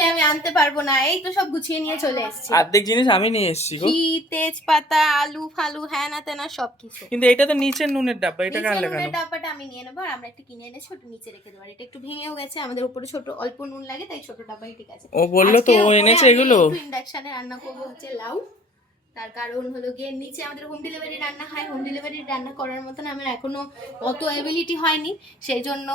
বললি আমি আনতে পারব না। এই তো সব গুছিয়ে নিয়ে চলে এসেছি। অর্ধেক জিনিস আমি নিয়ে এসেছি গো। ঘি তেজপাতা আলু ফালু হ্যাঁ না তেনা সব কিছু কিন্তু এটা তো নিচের নুনের ডাব্বা এটা কার লেখানো? ডাব্বাটা আমি নিয়ে নেব আর আমরা একটা কিনে এনে ছোট নিচে রেখে দেবো। আর এটা একটু ভেঙেও গেছে আমাদের উপরে ছোট অল্প নুন লাগে তাই ছোট ডাব্বাই ঠিক আছে। ও বলল তো ও এনেছে এগুলো? ইন্ডাকশনে রান্না করব হচ্ছে লাউ। তার কারণ হলো গিয়ে নিচে আমাদের হোম ডেলিভারি রান্না হয়। হোম ডেলিভারি রান্না করার মতন আমার এখনও অত অ্যাবিলিটি হয়নি। সেই জন্য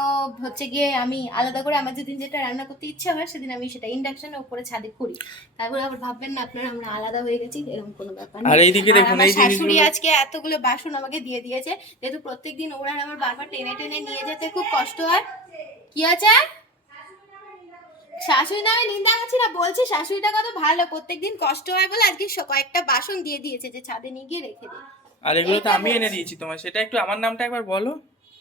হচ্ছে গিয়ে আমি আলাদা করে আমার যেদিন যেটা রান্না করতে ইচ্ছে হয় সেদিন আমি সেটা ইন্ডাকশনে উপরে ছাদে করি। তারপরে আবার ভাববেন না আপনারা আমরা আলাদা হয়ে গেছি এরকম কোনো ব্যাপার আর নেই এইদিকে দেখুন এই শাশুড়ি আজকে এতগুলো বাসন আমাকে দিয়ে দিয়েছে যেহেতু প্রত্যেকদিন ওরা আমার বারবার টেনে টেনে নিয়ে যেতে খুব কষ্ট হয়। কি আছে? শাশুড়ি নামে নিন্দা করছি না বলছে শাশুড়িটা কত ভালো প্রত্যেকদিন কষ্ট হয় বলে আজকে কয়েকটা বাসন দিয়ে দিয়েছে যে ছাদে নিয়ে গিয়ে রেখে দিই। আর এগুলো তো আমি এনে দিয়েছি তোমার সেটা একটু আমার নামটা একবার বলো।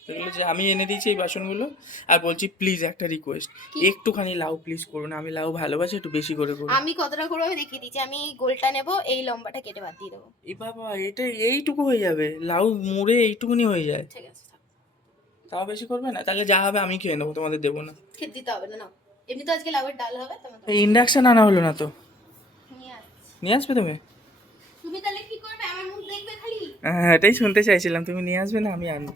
এগুলো যে আমি এনে দিয়েছি এই বাসনগুলো আর বলছি প্লিজ একটা রিকোয়েস্ট একটুখানি লাউ প্লিজ করুন আমি লাউ ভালোবাসি একটু বেশি করে করুন আমি কতটা করে আমি দেখিয়ে দিচ্ছি আমি এই গোলটা নেব এই লম্বাটা কেটে বাদ দিয়ে দেবো। এ বাবা এটা এইটুকু হয়ে যাবে লাউ মুড়ে এইটুকুনি হয়ে যায়। ঠিক আছে তাও বেশি করবে না তাহলে যা হবে আমি খেয়ে নেব তোমাদের দেবো না। খেতে দিতে হবে না এমনি তো আজকে লাউয়ের ডাল হবে তোমাদের ইন্ডাকশন আনা হলো না তো। নিয়ে আসবে তুমি? তুমি তাহলে কি করবে? আমার মুখ দেখবে খালি? হ্যাঁ এটাই শুনতে চাইছিলাম তুমি নিয়ে আসবে না? আমি আনব।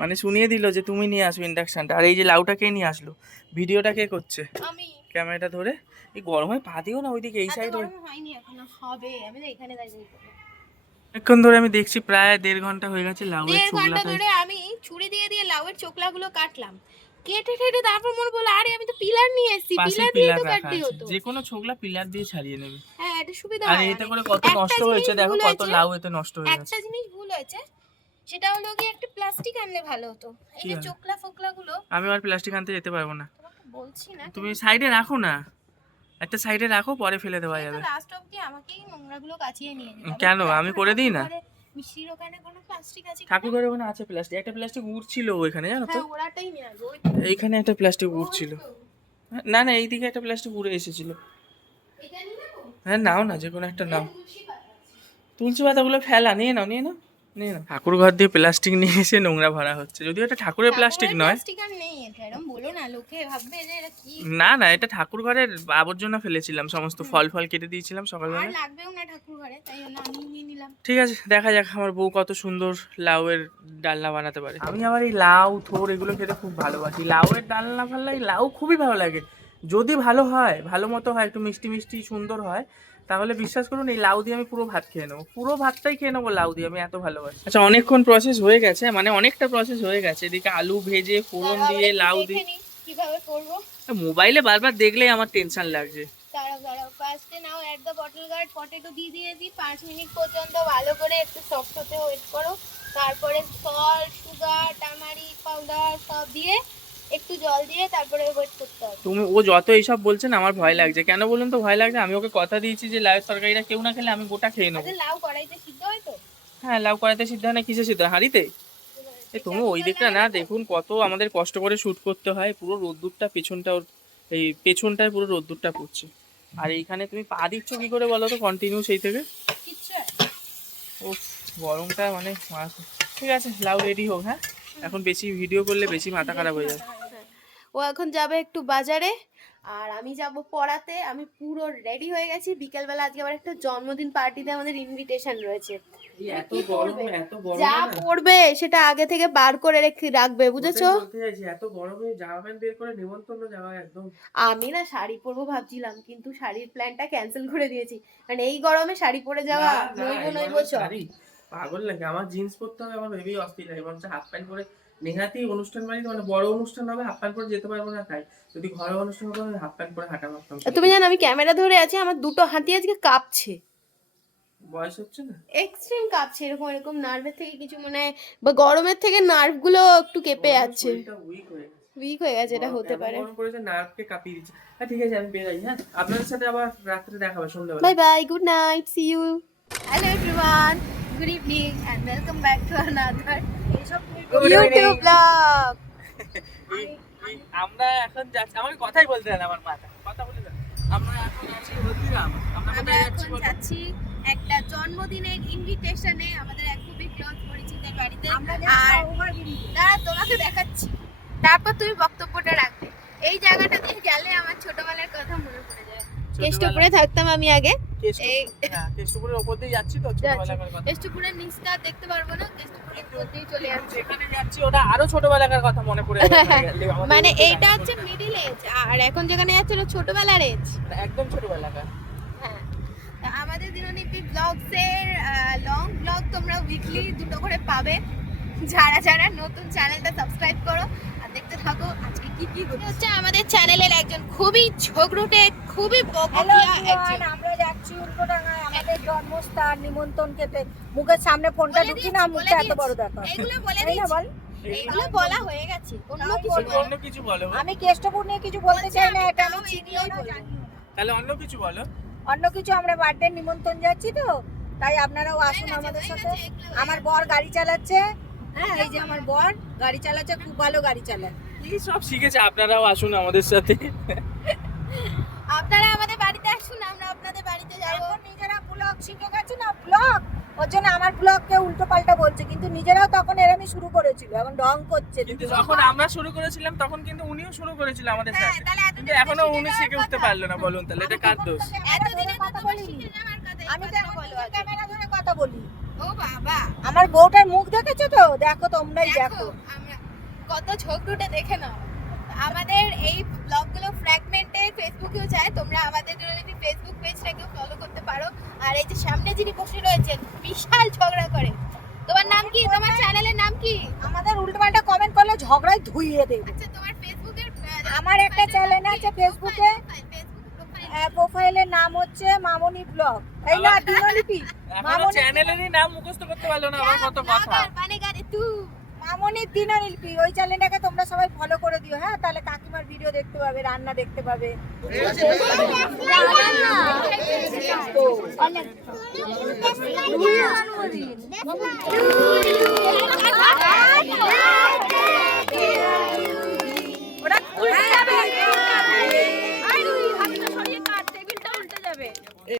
মানে শুনিয়ে দিল যে তুমি নিয়ে আসবে ইন্ডাকশনটা আর এই যে লাউটা কে নিয়ে আসলো? ভিডিওটা কে করছে? আমি। ক্যামেরাটা ধরে? এই গরমে পা দিও না ওইদিকে এই সাইড হয়নি এখনও হবে। আমি তো এখানে দাঁড়িয়ে অনেকক্ষণ ধরে আমি দেখছি প্রায় দেড় ঘণ্টা হয়ে গেছে লাউয়ের ঘণ্টা ধরে আমি ছুরি দিয়ে দিয়ে লাউয়ের চোকলাগুলো কাটলাম। কেটে টেটে তারপর মনে আরে আমি তো পিলার নিয়ে এসেছি পিলার দিয়ে তো কাটতে হতো। যে কোনো ছোগলা পিলার দিয়ে ছাড়িয়ে নেবে। হ্যাঁ এটা সুবিধা আর এতে করে কত নষ্ট হয়েছে দেখো কত লাউ এতে নষ্ট হয়ে গেছে। একটা জিনিস ভুল হয়েছে সেটা হলো কি একটা প্লাস্টিক আনলে ভালো হতো। এই যে চোকলা ফোকলা গুলো আমি আর প্লাস্টিক আনতে যেতে পারব না। বলছি না তুমি সাইডে রাখো না। একটা সাইডে রাখো পরে ফেলে দেওয়া যাবে। লাস্ট অবধি আমাকেই নোংরাগুলো কাচিয়ে নিয়ে যেতে কেন? আমি করে দিই না? মিষ্টির ওখানে কোনো প্লাস্টিক আছে কিনা? ওখানে আছে প্লাস্টিক একটা প্লাস্টিক উড়ছিল ওইখানে জানো তো? ওরাটাই নিয়ে আসব এইখানে একটা প্লাস্টিক উড়ছিল না না এইদিকে একটা প্লাস্টিক উড়ে এসেছিল। হ্যাঁ নাও না যে কোনো একটা নাও। তুলসী পাতা পাতাগুলো ফেলা নিয়ে নাও নিয়ে নাও নিয়ে নাও। ঠাকুর ঘর দিয়ে প্লাস্টিক নিয়ে এসে নোংরা ভরা হচ্ছে। যদিও এটা ঠাকুরের প্লাস্টিক নয়। প্লাস্টিক আর নেই এটা এরকম বলো না লোকে ভাববে যে এটা কি? না না এটা ঠাকুর ঘরের আবর্জনা ফেলেছিলাম সমস্ত ফল ফল কেটে দিয়েছিলাম আর সকালবেলা লাগবেও না ঠাকুর ঘরে তাই জন্য আমি নিয়ে নিলাম। ঠিক আছে দেখা যাক আমার বউ কত সুন্দর লাউয়ের ডালনা বানাতে পারে। আমি আবার এই লাউ থোর এগুলো খেতে খুব ভালোবাসি। লাউয়ের ডালনা ফাল্লা এই লাউ খুবই ভালো লাগে। যদি ভালো হয় ভালো মতো হয় একটু মিষ্টি মিষ্টি সুন্দর হয় তাহলে বিশ্বাস করুন এই লাউ দিয়ে আমি পুরো ভাত খেয়ে নেব। পুরো ভাতটাই খেয়ে নেব লাউ দিয়ে আমি এত ভালোবাসি। আচ্ছা অনেকক্ষণ প্রসেস হয়ে গেছে মানে অনেকটা প্রসেস হয়ে গেছে। এদিকে আলু ভেজে ফোড়ন দিয়ে লাউ দিয়ে। নিই কীভাবে করব? মোবাইলে বারবার দেখলেই আমার টেনশন লাগছে। দাঁড়াও দাঁড়াও ফার্স্টে নাও দ্য বটল গার্ড পটেটো দিয়ে দিয়ে দিই পাঁচ মিনিট পর্যন্ত ভালো করে একটু সফট হতে ওয়েট করো। তারপরে সল্ট সুগার টার্মারিক পাউডার সব দিয়ে একটু জল দিয়ে তারপরে ওয়েট করতে হবে। তুমি ও যত এইসব বলছেন আমার ভয় লাগছে। কেন বলুন তো ভয় লাগছে? আমি ওকে কথা দিয়েছি যে লাউয়ের তরকারিটা কেউ না খেলে আমি গোটা খেয়ে নেব। আচ্ছা লাউ কড়াইতে সিদ্ধ হয় তো? হ্যাঁ লাউ কড়াইতে সিদ্ধ হয় না কিসে সিদ্ধ হাঁড়িতে? এ তুমি ওই দিকটা না দেখুন কত আমাদের কষ্ট করে শ্যুট করতে হয়। পুরো রোদ্দুরটা পেছনটা ওর এই পেছনটায় পুরো রোদ্দুরটা পড়ছে। আর এইখানে তুমি পা দিচ্ছ কি করে বলো তো কন্টিনিউ সেই থেকে? ও গরমটা মানে ঠিক আছে লাউ রেডি হোক হ্যাঁ? এখন বেশি ভিডিও করলে বেশি মাথা খারাপ হয়ে যাবে। ও এখন যাবে একটু বাজারে আর আমি যাব পড়াতে। আমি পুরো রেডি হয়ে গেছি। বিকেলবেলা আজকে আবার একটা জন্মদিন পার্টিতে আমাদের ইনভিটেশন রয়েছে। এই এত কি গরমে করবে? এত গরমে যা না, পড়বে সেটা আগে থেকে বার করে রেখে রাখবে বুঝেছ? আমি না শাড়ি পরবো ভাবছিলাম কিন্তু শাড়ির প্ল্যানটা ক্যান্সেল করে দিয়েছি। কারণ এই গরমে শাড়ি পরে যাওয়া নইবো নইবো গরমে চ শাড়ি? পাগল লাগে আমার জিন্স পরতে হবে আমার ভেবেই অস্থির লাগে। মনে হচ্ছে হাফ প্যান্ট পরে নেহাতি অনুষ্ঠান বাড়িতে মানে বড় অনুষ্ঠান হবে হাফ প্যান্ট পরে যেতে পারব না তাই। যদি ঘরে অনুষ্ঠান হতো আমি হাফ প্যান্ট পরে হাঁটা মারতাম তুমি জানো আমি ক্যামেরা ধরে আছি আমার দুটো হাতি আজকে কাঁপছে। বয়স হচ্ছে না? এক্সট্রিম কাঁপছে এরকম এরকম নার্ভের থেকে কিছু মানে বা গরমের থেকে নার্ভগুলো একটু কেঁপে যাচ্ছে। উইক হয়ে গেছে। উইক হয়ে গেছে এটা হতে পারে। গরম করেছে নার্ভকে কাঁপিয়ে দিচ্ছে। হ্যাঁ ঠিক আছে আমি বেরাই হ্যাঁ? আপনাদের সাথে আবার রাত্রে দেখা হবে সন্ধ্যাবেলা। Bye bye good night see you hello everyone good evening and welcome back to another YouTube vlog এই- এই আমরা এখন যাচ্ছি। আমাকে কথাই বলতে দেন আমার মাথা। কথা বলে আমরা এখন আছি হলদিরাম আমরা এখন যাচ্ছি একটা জন্মদিনের ইনভিটেশনে আমাদের এক খুবই ক্লোজ পরিচিতের বাড়িতে। আর দাঁড়া তোমাকে দেখাচ্ছি। তারপর তুমি বক্তব্যটা রাখবে। এই জায়গাটা দিয়ে গেলে আমার ছোটবেলার কথা মনে পড়ে কেষ্টপুরে থাকতাম আমি আগে। কেষ্ট- হ্যাঁ, কেষ্টপুরের ওপর দিয়ে যাচ্ছি তো কেষ্টপুরের নিচটা দেখতে পারব না কেষ্টপুরের উপর দিয়ে চলে যাচ্ছি। যেখানে যাচ্ছি ওটা আরও ছোটবেলাকার কথা মনে পড়ে মানে এইটা হচ্ছে মিডিল এজ আর এখন যেখানে যাচ্ছে ওটা ছোটবেলার এজ একদম ছোটবেলাকার। হ্যাঁ। আমাদের দিনলিপি ব্লগসের লং ব্লগ তোমরা উইকলি দুটো করে পাবে। যারা যারা নতুন চ্যানেলটা সাবস্ক্রাইব করো আর দেখতে থাকো আজকে কি কি হচ্ছে। আমাদের চ্যানেলের একজন খুবই ঝগড়ুটে খুবই বকবকিয়া একজন। আমরা যাচ্ছি উল্টোডাঙায় আমাদের জন্মস্থান নিমন্ত্রণ খেতে মুখের সামনে ফোনটা ঢুকি না মুখটা এত বড় দেখো। এইগুলো বলে বল। এইগুলো বলা হয়ে গেছে অন্য কিছু অন্য কিছু বলো। আমি কেষ্টপুর নিয়ে কিছু বলতে চাই না এটা আমি চিনিও। তাহলে অন্য কিছু বলো। অন্য কিছু আমরা বার্থডে নিমন্ত্রণ যাচ্ছি তো তাই আপনারাও হয়ে আসুন আমাদের সাথে। এগুলো হয়ে আমার বর গাড়ি চালাচ্ছে। হ্যাঁ এই যে আমার বর গাড়ি চালাচ্ছে খুব ভালো গাড়ি চালায়। সব শিখেছে আপনারাও আসুন আমাদের সাথে। আপনারা আমাদের বাড়িতে আসুন আমরা আপনাদের বাড়িতে যাব। নিজেরা ব্লগ শিখে গেছে না ব্লগ ওর জন্য আমার ব্লগকে উল্টো পাল্টা বলছে কিন্তু নিজেরাও তখন এরমই শুরু করেছিল এখন ঢং করছে কিন্তু যখন আমরা শুরু করেছিলাম তখন কিন্তু উনিও শুরু করেছিল আমাদের হ্যাঁ, সাথে। তাহলে কিন্তু এখনও উনি শিখে উঠতে পারল না বলুন তাহলে এটা কার দোষ? এতদিনে কথা কথা আমি তো বলো। ক্যামেরা ধরে কথা বলি। ও বাবা। আমার বউটার মুখ দেখেছ তো? দেখো তোমরাই দেখো দেখো। আমরা কত ঝোঁকটুটে দেখে নাও। আমাদের এই ব্লগগুলো ফ্র্যাগমেন্টে ফেসবুকেও যায় তোমরা আমাদের জন্য যদি ফেসবুক পেজটাকেও ফলো করতে পারো। আর এই যে সামনে যিনি বসে রয়েছেন বিশাল ঝগড়া করে। তোমার নাম কি? তোমার চ্যানেলের নাম কি? আমাদের উল্টোপাল্টা কমেন্ট করলে ঝগড়ায় ধুইয়ে দেবে। আচ্ছা তোমার ফেসবুকের আমার একটা চ্যানেল আছে ফেসবুকে। ফেসবুক প্রোফাইলের নাম হচ্ছে মামনি ব্লগ এই না দিনলিপি মামনি চ্যানেলেরই নাম মুখস্থ করতে পারল না আমার কত কথা। মানে গাড়ি তুই মামনি দিনলিপি ওই চ্যানেলটাকে তোমরা সবাই ফলো করে দিও হ্যাঁ? তাহলে কাকিমার ভিডিও দেখতে পাবে, রান্না দেখতে পাবে। অনেক